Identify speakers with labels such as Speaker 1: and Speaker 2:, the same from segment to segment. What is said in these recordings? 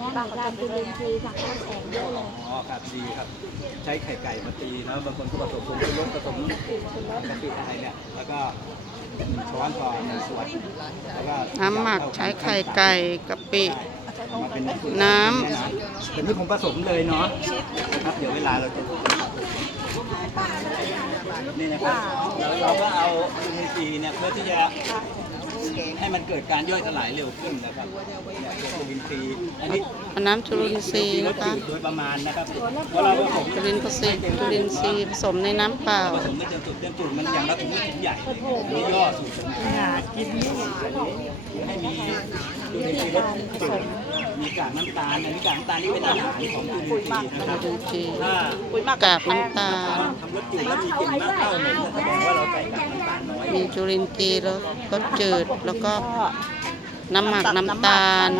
Speaker 1: บางร้านจุลินทรีย์จากข้าวแสงเยอะเลย
Speaker 2: อ๋อครับดีครับใช้ไข่ไก่มาตีนะบางคนก็ผสมผงชูรสผสมกะปิอะไรเนี่ยแล้วก็ช้อนก่อนส่วนแล้วก็
Speaker 3: น้ำหมักใช้ไข่ไก่กะปิ
Speaker 2: มาเป็น
Speaker 3: น้
Speaker 2: ำแต่นี่ผมผสมเลยเนาะนะครับเดี๋ยวเวลาเราจะนี่นะครับเราก็เอาจุลินทรีย์เนี่ยเพื่อที่จะให้มันเกิดการย่อยสลายเร็วขึ้นนะครับจุลินทรีย์อันนี้
Speaker 3: น้ำจุลินทรีย์นะคะ
Speaker 2: โดยประมาณนะครับเพราะเราผสม
Speaker 3: จุลินทรีย์ผสมในน้ำเปล่า
Speaker 2: ผสมไม่เต็มจุดมันอย่างละถุงใหญ่ไม่ย่อสูตรกินให้มีจุลินทรีย์ลดจุดมีกากน้ำตาลอันนี้กากน้ำตาลนี่เป็นอาหารของจุลินทรีย์นะครับ
Speaker 3: กากน้ำตาล
Speaker 2: ทำรสจืดแล้วมีกลิ่นมากเข้าเนี่ยแสดงว่าเราใส่กากน้ำตาลน้อย
Speaker 3: มีจุลินทรีย์แล้วก็จืดแล้วก็น้ำหมักน้ำตาล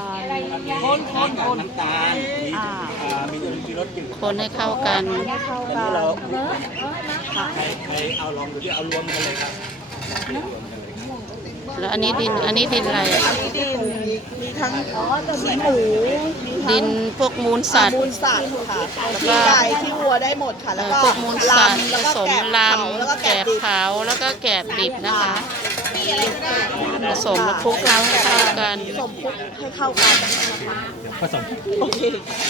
Speaker 2: น้ำตาลมีจุลินทรีย์รสจืด
Speaker 3: คนให้เข้ากัน
Speaker 2: อันนี้เราใครเอาลองดูที่เอารวมกันเลยครับ
Speaker 3: แล้วอันนี้ดินอะไร
Speaker 1: อันนี้ดินมีทั้งขี้หมู
Speaker 3: ดินพวกมูลสัตว์
Speaker 1: ค่ะขี้ไก่ขี้วัวได้หมดค่ะแล้วก็
Speaker 3: พวกมูลสัตว์ผสมล
Speaker 1: ำ
Speaker 3: แกบขาวแล้วก็แกบดิบนะคะผสมแล้วคลุกเคล้าให้เข้ากัน
Speaker 1: ผสมคลุกให้เข้ากันนะคะ
Speaker 2: ผสม
Speaker 1: โอเค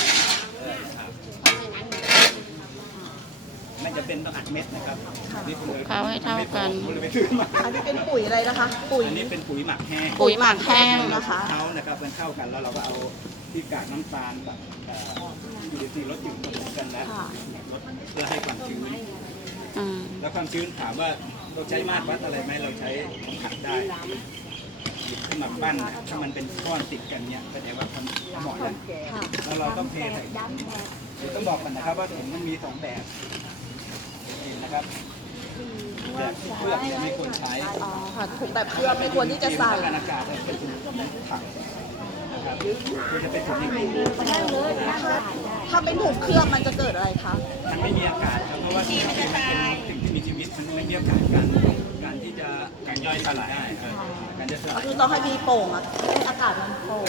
Speaker 2: มันจะเป็นอัดเม็ดนะครับ
Speaker 3: คลุกเคล้าให้เท่ากัน
Speaker 1: อันนี้เป็นปุ๋ยอะไรนะคะปุ๋ย
Speaker 2: อันนี้เป็นปุ๋ยหมักแห้ง
Speaker 3: ปุ๋ยหมักแห้ง
Speaker 1: นะคะ
Speaker 2: เขานะครับมันเข้ากันแล้วเราก็เอาที่กากน้ำตาลกับจุลินทรีย์รสจืดผสมกันแล้วเพื่อให้ความชื้นแล้วความชื้นถามว่าเราใช้มาตรวัดอะไรไหมเราใช้ของขัดได้หยิบขึ้นมาปั้นถ้ามันเป็นก้อนติดกันเนี่ยแสดงว่ามันเหมาะแล้วเราต้องเทใส่เดี๋ยวต้องบอกกันนะครับว่าถุงมันมี2แบบนะครับแบบเคลือบเนี่ยไม่ควรใช้
Speaker 1: ค่ะถุงแบบเคลือบไม่ควรที่จะใส่
Speaker 2: อากาศเป็นถุงถังนะครับควรจะเป็นถุงอย่างนี้
Speaker 1: ถ้าเป็นถุงเคลือบมันจะเกิดอะไรคะ
Speaker 2: มันไม่มีอากาศครับเพราะว่ามันเป็นสิ่งที่มีชีวิตมันไม่มีอากาศการที่จะการย่อยสลายได้การจะสลาย
Speaker 1: คือต้องให้มีโป่งอากาศมันโป่ง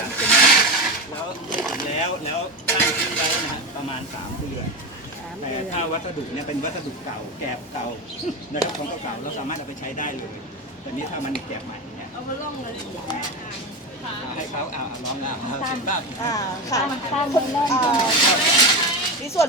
Speaker 2: แล้วตั้งทิ้งไว้นะฮะประมาณ3 เดือนแต่ถ้าวัสดุเนี่ยเป็นวัสดุเก่าแกบเก่านะครับของเก่าเราสามารถเอาไปใช้ได้เลยแต่นี้ถ้ามันแกบใหม่เนี่ยเอามาล่องเลยให้เขาเอาลองเห็นบ้าง
Speaker 1: ค่ะมีส่วน